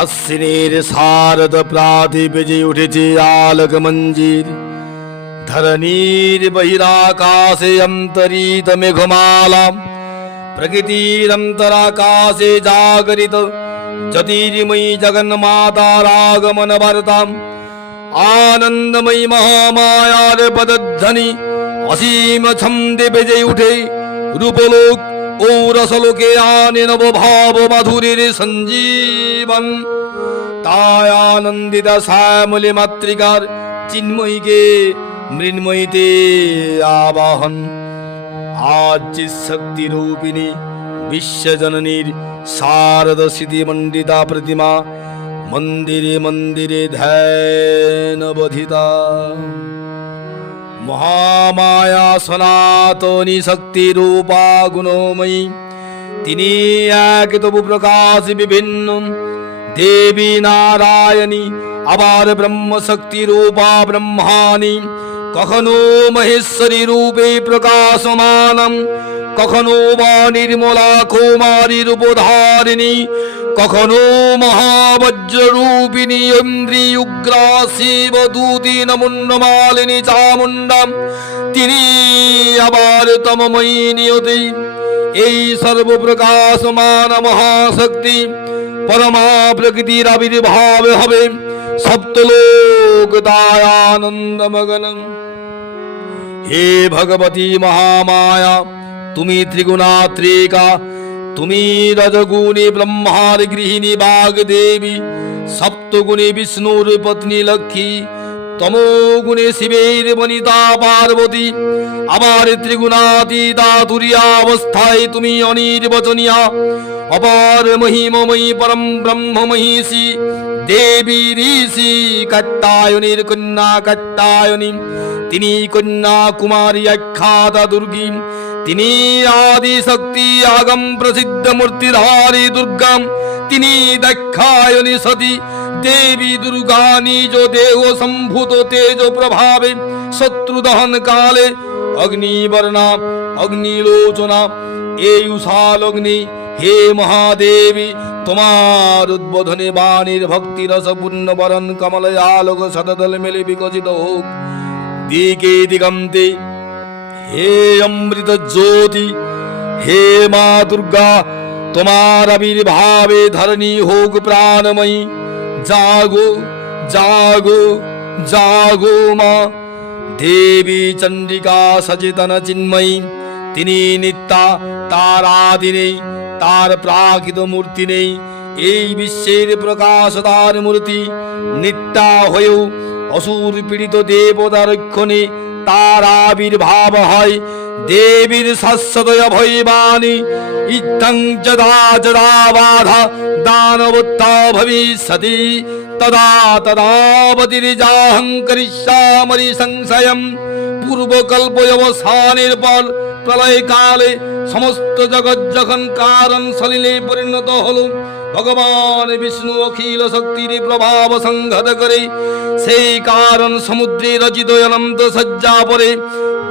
আশ্বিনের শারদ প্রাতে বেজে উঠেছে আলোক মঞ্জির। ধরণীর বহিরাকাশে অন্তরিত মেঘমালা, প্রকৃতির অন্তরাকাশে জাগরিত জ্যোতির্ময়ী জগন্মাতার আগমন বার্তা। আনন্দময়ী মহামায়ার পদধ্বনি অসীম ছন্দে বেজে উঠে রূপলোক ও রসলোকে আনে নব ভাব মাধুরীর সঞ্জীবন। তাই আনন্দিতা শ্যামলী মাতৃকার চিন্ময়ীকে মৃন্ময়ীতে আবাহন। আজ শক্তি রূপিণী বিশ্বজননীর শারদ স্মৃতিমণ্ডিতা প্রতিমা মন্দিরে মন্দিরে ধ্যান বধিতা। মহামায়া সনাতনী শক্তি রূপা গুণময়ী, তিনি এক তবু প্রকাশ বিভিন্ন। দেবী নারায়ণী আবার ব্রহ্মশক্তি রূপা ব্রহ্মাণী, কখনো মহেশ্বরী রূপে প্রকাশমানম, কখনো বা নির্মলা কৌমারী রূপধারিণী, কখনো মহাবজ্র রূপিণী ইন্দ্রিয়ুগ্রা শিবদূতি নমুন্নমালিনী চামুণ্ডা। তিনি আবার তমময়ী নিয়তি। এই সর্বপ্রকাশমান মহাশক্তি পরমা প্রকৃতির আবির্ভাব হবে সপ্তলোক তাই আনন্দমগনম। হে ভগবতী মহামায়া, তুমি ত্রিগুণাত্রিকা, তুমি রজগুণী ব্রহ্মার গৃহিণী বাগদেবী, সপ্তগুণে বিষ্ণুর পত্নী লক্ষ্মী, তমোগুণে শিবের বনিতা পার্বতী, আবার ত্রিগুণাতীতা তুরিয়া অবস্থায় তুমি অনির্বচনীয়া, অপার মহিমময়ী পরম ব্রহ্ম মহিষী দেবী ঋষি কাত্যায়নীর কন্যা কাত্যায়নী। তিনি কন্যা কুমারী আখ্যাতা দুর্গী, তিনি আদি শক্তি আগম প্রসিদ্ধ মূর্তিধারী দুর্গা। তিনি দক্ষায়নী সতী দেবী দুর্গা নিজ দেহ সম্ভূত তেজ প্রভাবে শত্রু দহন কালে অগ্নিবর্ণা অগ্নিলোচনা। এই উষালগ্নি হে মহাদেবী, তোমার উদ্বোধনে বাণীর ভক্তি রসপূর্ণ বরণ কমলয় আলোক শতদল মেলে বিকশিত হোক দিকে দিগন্তে। হে অমৃত জ্যোতি, হে মা দুর্গা, তোমার আবির্ভাবে ধরণী হোক প্রাণময়ী। জাগো জাগো জাগো মা। দেবী চন্ডিকা সচেতন চিন্ময়ী, তিনি নিত্যা, তার আদি নেই, তার প্রাকৃত মূর্তি নেই। এই বিশ্বের প্রকাশ তার মূর্তি। নিত্যা হয়েও অসুর পীড়িত দেবতা রক্ষণে তার আবির্ভাব হয়। দেবীর শাশ্বত অভয়বাণী ইত্থং যদা যদা বাধা দানবত্তা ভবিষ্যতি তদা তদাবতির্যাহং করিষ্যামি সংশয়ম। পূর্বকল্পবসানের পর প্রলয়কালে সমস্ত জগৎ যখন কারণ সলিলে পরিণত হল, ভগবান বিষ্ণু অখিল শক্তির প্রভাব সংঘাত করে সেই কারণ সমুদ্রে রচিত অনন্ত শয্যা পরে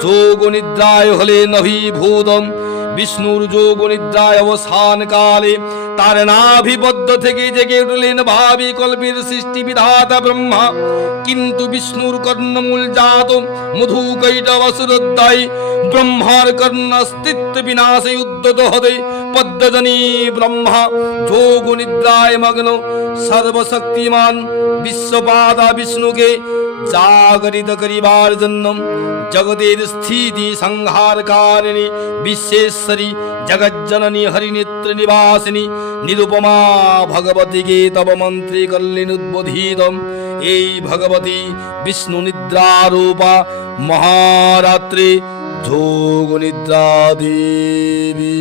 যোগ নিদ্রায় হলে নভীভূতম। বিষ্ণুর যোগ নিদ্রায় অবসান কালে তার নাভিবদ্ধ থেকে জেগে উঠলেন ভাবি কল্পের সৃষ্টি বিধাতা ব্রহ্মা। কিন্তু বিষ্ণুর কর্ণমূল জাত মধু কৈটবসুরোদ্দয় ব্রহ্মার কর্ণস্তিত্ব বিনাশে উদ্যত হতে পদ্মজনী ব্রহ্মা যোগ নিদ্রায় মগ্ন। সর্বশক্তিমান বিশ্বপাদা বিষ্ণুকে জাগরিত করিবার জন্য জগতের স্থিতি সংহার কারিণী বিশ্বেশ্বরী জগজ্জননী হরিনেত্র নিবাসিনী নিরুপমা ভগবতীকে তব মন্ত্রে করলেন উদ্বোধিত। এই ভগবতী বিষ্ণু নিদ্রারূপা মহারাত্রে যোগ নিদ্রা দেবী।